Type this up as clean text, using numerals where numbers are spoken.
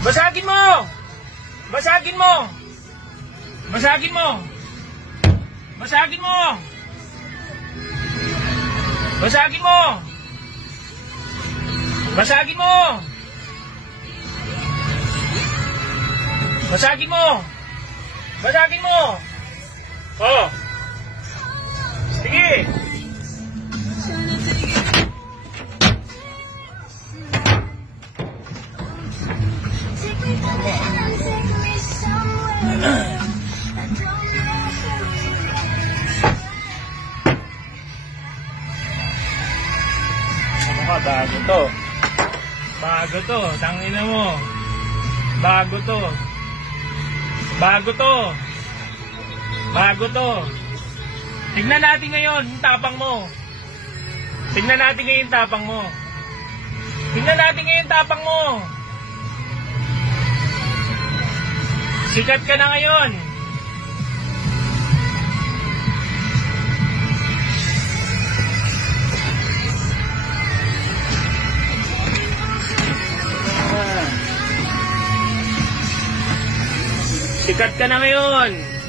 Basagin mo! Basagin mo! Basagin mo! Basagin mo! Basagin mo! Basagin mo! Basagin mo! Basagin mo! Oh! Sige! Bago to. Bago to. Tangina mo. Bago to. Bago to. Bago to. Tignan natin ngayon yung tapang mo. Tignan natin ngayon yung tapang mo. Tignan natin ngayon yung tapang mo. Sikat ka na ngayon. Sikat ka na ngayon.